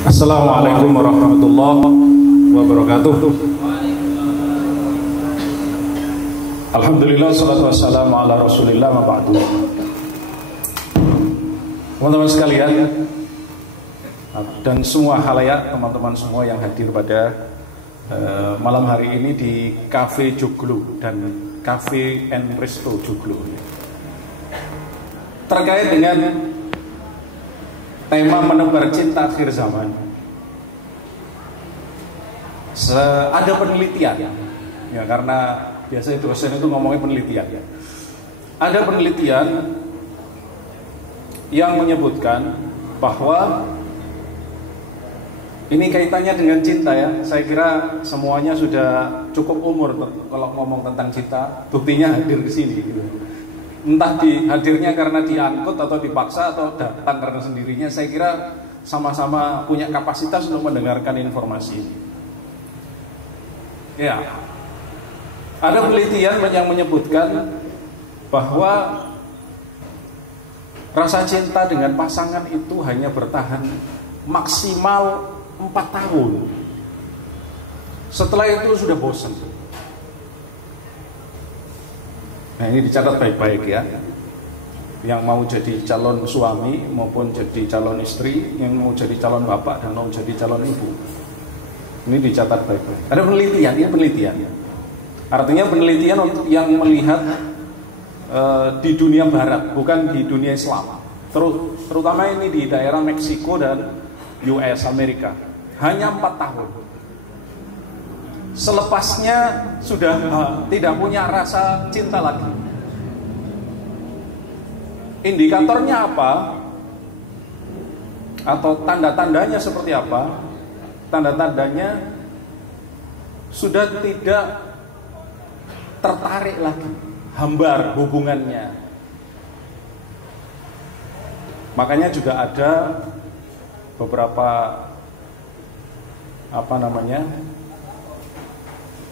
Assalamualaikum warahmatullahi wabarakatuh. Alhamdulillah, salatu wassalamu ala rasulillah, ma ba'du. Teman-teman sekalian dan semua khalayak, teman-teman semua yang hadir pada malam hari ini di Cafe Joglo dan Cafe and Resto Joglo, terkait dengan tema menebar cinta akhir zaman. Ada penelitian ya, karena biasanya dosen itu ngomongnya penelitian ya. Ada penelitian yang menyebutkan bahwa ini kaitannya dengan cinta ya. Saya kira semuanya sudah cukup umur kalau ngomong tentang cinta. Buktinya hadir di sini gitu. Entah hadirnya karena diangkut atau dipaksa atau datang karena sendirinya, saya kira sama-sama punya kapasitas untuk mendengarkan informasi ini. Ya, ada penelitian yang menyebutkan bahwa rasa cinta dengan pasangan itu hanya bertahan maksimal 4 tahun. Setelah itu sudah bosan. Nah, ini dicatat baik-baik ya. Yang mau jadi calon suami maupun jadi calon istri, yang mau jadi calon bapak dan mau jadi calon ibu. Ini dicatat baik-baik. Ada penelitian, ya penelitian. Artinya penelitian untuk yang melihat di dunia barat, bukan di dunia Islam. Terutama ini di daerah Meksiko dan US, Amerika. Hanya 4 tahun. Selepasnya sudah tidak punya rasa cinta lagi. Indikatornya apa? Atau tanda-tandanya seperti apa? Tanda-tandanya sudah tidak tertarik lagi, hambar hubungannya. Makanya juga ada beberapa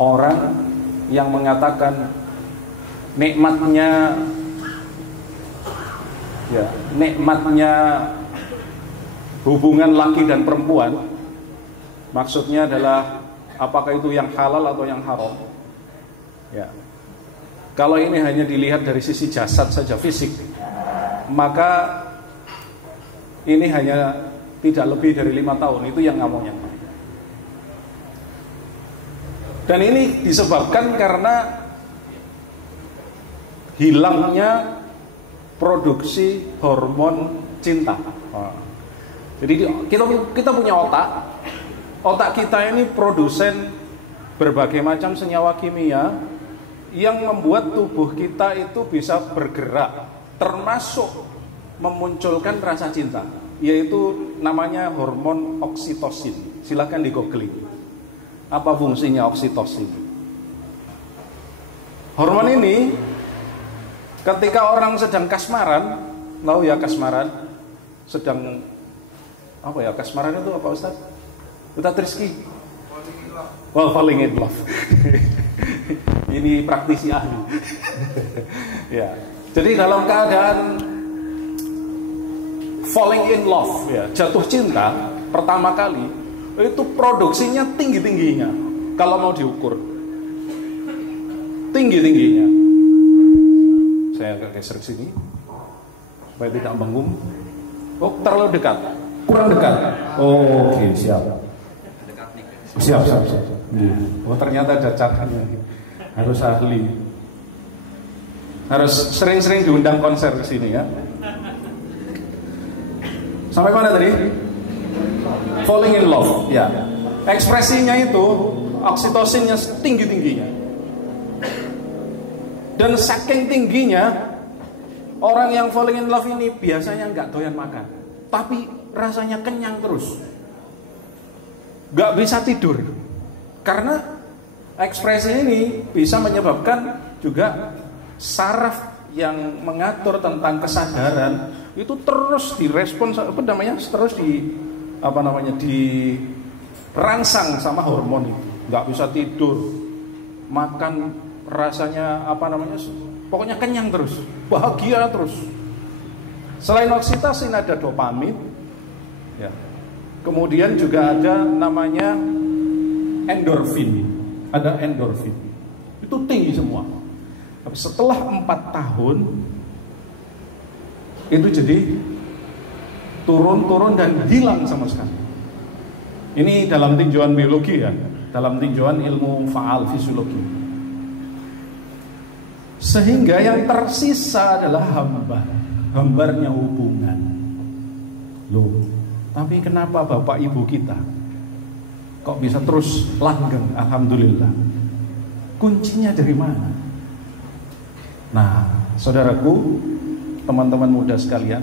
orang yang mengatakan nikmatnya hubungan laki dan perempuan, maksudnya adalah apakah itu yang halal atau yang haram. Ya. Kalau ini hanya dilihat dari sisi jasad saja, fisik, maka ini hanya tidak lebih dari 5 tahun, itu yang ngomongnya. Dan ini disebabkan karena hilangnya produksi hormon cinta. Jadi kita punya otak kita ini produsen berbagai macam senyawa kimia yang membuat tubuh kita itu bisa bergerak, termasuk memunculkan rasa cinta, yaitu namanya hormon oksitosin. Silakan di googling. Apa fungsinya oksitosin? Hormon ini ketika orang sedang kasmaran, tahu ya kasmaran, sedang apa ya kasmaran itu apa Ustaz? Ustaz Rizky? Falling in love. Ini praktisi ahli. Ya. Jadi dalam keadaan falling in love, ya, jatuh cinta pertama kali, itu produksinya tinggi-tingginya kalau mau diukur. Tinggi-tingginya. Saya agak geser ke sini supaya tidak bengong. Oh, terlalu dekat. Kurang dekat. Oh, oke, siap. Siap. Oh, ternyata ada caranya. Harus ahli. Harus sering-sering diundang konser ke sini ya. Sampai mana tadi? Falling in love, ya. Ekspresinya itu oksitosinnya tinggi-tingginya. Dan saking tingginya, orang yang falling in love ini biasanya nggak doyan makan, tapi rasanya kenyang terus, nggak bisa tidur, karena ekspresi ini bisa menyebabkan juga saraf yang mengatur tentang kesadaran itu terus direspons, terus dirangsang sama hormon itu, nggak bisa tidur, makan rasanya pokoknya kenyang terus, bahagia terus. Selain oksitosin ada dopamin, ya. Kemudian juga ada namanya endorfin. Ada endorfin. Itu tinggi semua. Tapi setelah 4 tahun itu jadi turun dan hilang sama sekali. Ini dalam tinjauan biologi ya, dalam tinjauan ilmu faal fisiologi. Sehingga yang tersisa adalah hambarnya hubungan. Loh, tapi kenapa bapak ibu kita kok bisa terus langgeng? Alhamdulillah. Kuncinya dari mana? Nah, saudaraku, teman-teman muda sekalian,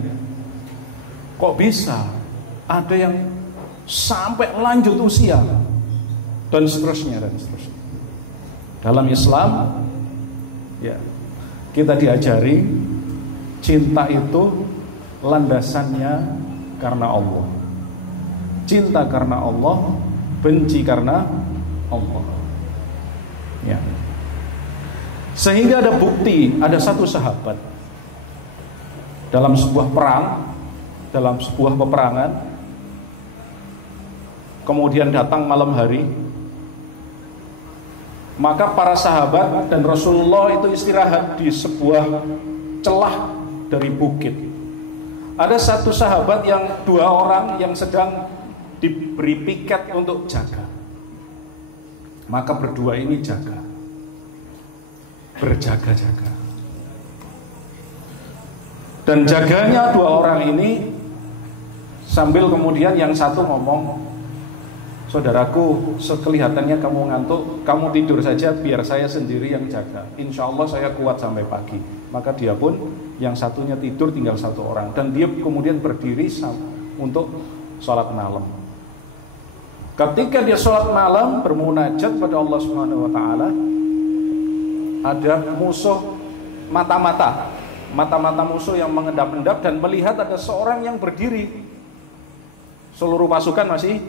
kok bisa ada yang sampai lanjut usia dan seterusnya. Dalam Islam ya, kita diajari cinta itu landasannya karena Allah. Cinta karena Allah, benci karena Allah. Ya. Sehingga ada bukti, ada satu sahabat dalam sebuah perang, dalam sebuah peperangan, kemudian datang malam hari, maka para sahabat dan Rasulullah itu istirahat di sebuah celah dari bukit. Ada satu sahabat yang 2 orang yang sedang diberi piket untuk jaga. Maka berdua ini berjaga-jaga. Dan jaganya 2 orang ini sambil kemudian yang satu ngomong, saudaraku, sekelihatannya kamu ngantuk, kamu tidur saja biar saya sendiri yang jaga. Insya Allah saya kuat sampai pagi. Maka dia pun yang satunya tidur, tinggal 1 orang, dan dia kemudian berdiri untuk sholat malam. Ketika dia sholat malam bermunajat pada Allah Subhanahu Wa Taala, ada musuh mata-mata musuh yang mengendap-endap dan melihat ada seorang yang berdiri. Seluruh pasukan masih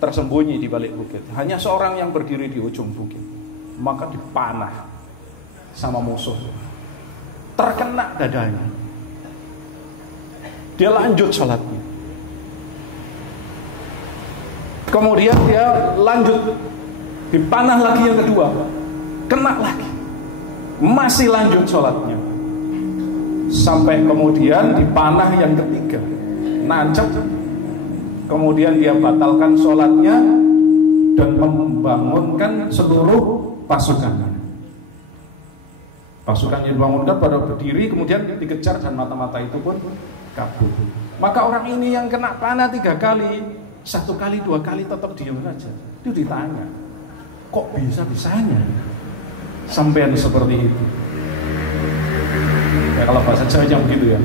tersembunyi di balik bukit. Hanya seorang yang berdiri di ujung bukit. Maka dipanah sama musuh. Terkena dadanya. Dia lanjut sholatnya. Kemudian dia lanjut, dipanah lagi yang kedua, kena lagi, masih lanjut sholatnya. Sampai kemudian dipanah yang ketiga, nancep. Kemudian dia batalkan sholatnya dan membangunkan seluruh pasukannya. Pasukannya dibangunkan pada berdiri, kemudian dikejar dan mata-mata itu pun kabur. Maka orang ini yang kena panah 3 kali, 1 kali 2 kali tetap diam saja. Itu ditanya, kok bisa-bisanya sampean seperti itu? Ya kalau bahasa Jawa begitu ya.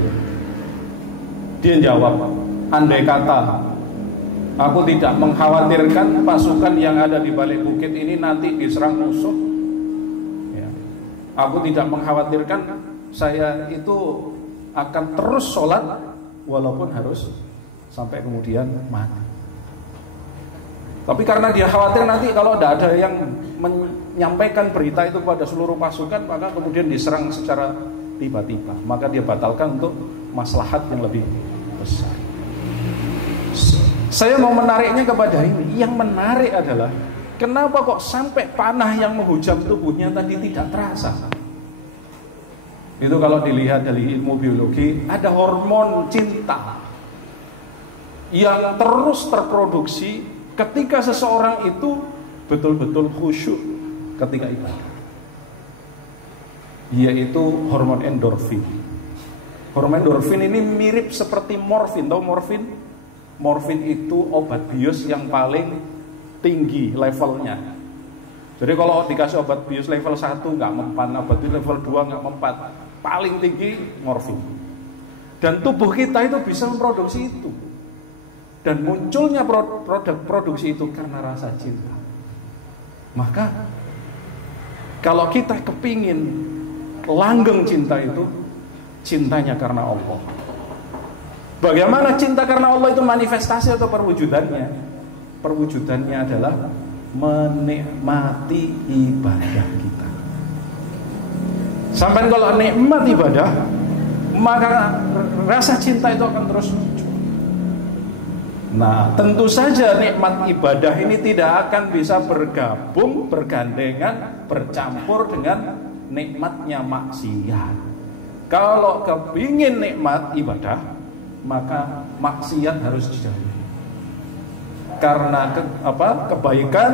Dia jawab, andai kata aku tidak mengkhawatirkan pasukan yang ada di balik bukit ini nanti diserang musuh, ya, aku tidak mengkhawatirkan, saya itu akan terus sholat walaupun harus sampai kemudian mati. Tapi karena dia khawatir nanti kalau tidak ada yang menyampaikan berita itu pada seluruh pasukan, maka kemudian diserang secara tiba-tiba, maka dia batalkan untuk maslahat yang lebih besar. Saya mau menariknya kepada ini. Yang menarik adalah kenapa kok sampai panah yang menghujam tubuhnya tadi tidak terasa. Itu kalau dilihat dari ilmu biologi, ada hormon cinta yang terus terproduksi ketika seseorang itu betul-betul khusyuk ketika ibadah, yaitu hormon endorfin. Hormon endorfin ini mirip seperti morfin. Tahu morfin? Morfin itu obat bius yang paling tinggi levelnya. Jadi kalau dikasih obat bius level 1 nggak mempan, obat bius level 2 nggak mempan, paling tinggi morfin. Dan tubuh kita itu bisa memproduksi itu. Dan munculnya produk produksi itu karena rasa cinta. Maka kalau kita kepingin langgeng cinta itu, cintanya karena Allah. Bagaimana cinta karena Allah itu manifestasi atau perwujudannya? Perwujudannya adalah menikmati ibadah kita. Sampai kalau nikmat ibadah, maka rasa cinta itu akan terus muncul. Nah, tentu saja nikmat ibadah ini tidak akan bisa bergabung, bergandengan, bercampur dengan nikmatnya maksiat. Kalau kepingin nikmat ibadah, maka maksiat harus dijauhi. Karena kebaikan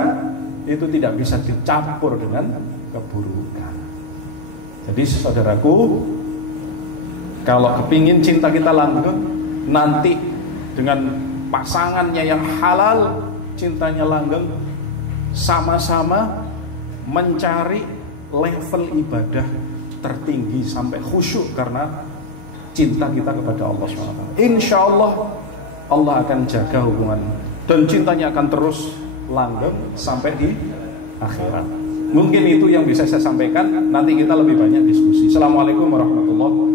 itu tidak bisa dicampur dengan keburukan. Jadi saudaraku, kalau kepingin cinta kita langgeng, nanti dengan pasangannya yang halal, cintanya langgeng, sama-sama mencari level ibadah tertinggi sampai khusyuk karena cinta kita kepada Allah SWT. Insya Allah Allah akan jaga hubungan dan cintanya akan terus langgeng sampai di akhirat. Mungkin itu yang bisa saya sampaikan. Nanti kita lebih banyak diskusi. Assalamualaikum warahmatullahi wabarakatuh.